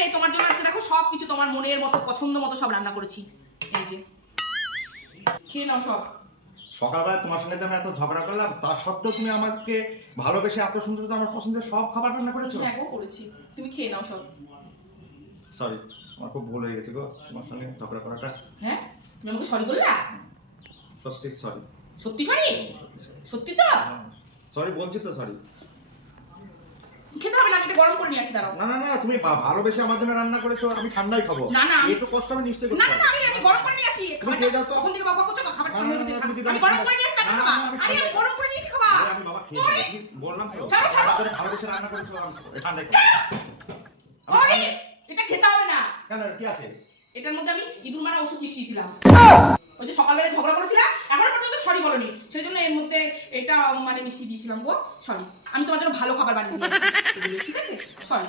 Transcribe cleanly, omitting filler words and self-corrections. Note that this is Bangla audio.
এই তোমার জন্য আজকে দেখো সবকিছু তোমার মনের মতো পছন্দ মতো সব রান্না করেছি। এই যে খেয়ে নাও সব। সকালবেলা তোমার সঙ্গে যে আমি এত ঝগড়া করলাম, তার সত্ত্বেও তুমি আমাকে ভালোবেসে এত সুন্দর আমার পছন্দের সব খাবার রান্না করেছো। হ্যাঁ গো করেছি, তুমি খেয়ে নাও সব। সরি, আমার খুব ভুল হয়ে গেছে গো তোমার সঙ্গে ঝগড়া করাটা। হ্যাঁ তুমি আমাকে সরি বললা? সত্যি সরি। সত্যি সরি? সত্যি তো? সরি বলছি তো, সরি। খেতে হবে না, আমি এটা গরম করে নিয়ে আসি, দাঁড়াও। না না না, তুমি ভালোবেসে আমার জন্য রান্না করেছো, আমি ঠান্ডাই খাবো। না না, একটু কষ্ট আমি নিশ্চয়ই করতে না না, পারবো। আমি গরম করে নিয়ে আসি। তুমি খেয়ে যাও তো। কখন থেকে বাবা করছো, খাবার ঠান্ডা হয়ে গেছে। না, না, তুমি আমি গরম করে নিয়ে আসি, তারপর খাবা। আরে আমি গরম করে নিয়ে আসি, খাবা। আরে আমি বাবা খেয়ে যাবো, তুমি বললাম তো ছাড়ো, ছাড়ো। আমার জন্য ভালোবেসে রান্না করেছো, আমি ঠান্ডাই খাবো। আরে এটা খেতে হবে না। কেন, কি আছে? এটার মধ্যে আমি ইঁদুর মারা ওষুধ মিশিয়েছিলাম। ওই যে সকালবেলা ঝগড়া করেছিলাম, এখনো পর্যন্ত সরি বলনি, সেই জন্য এর মধ্যে এটা মানে মিশিয়ে দিয়েছিলাম গো। সরি, আমি তোমার জন্য ভালো খাবার বানিয়ে দিয়েছি, ঠিক আছে? সরি।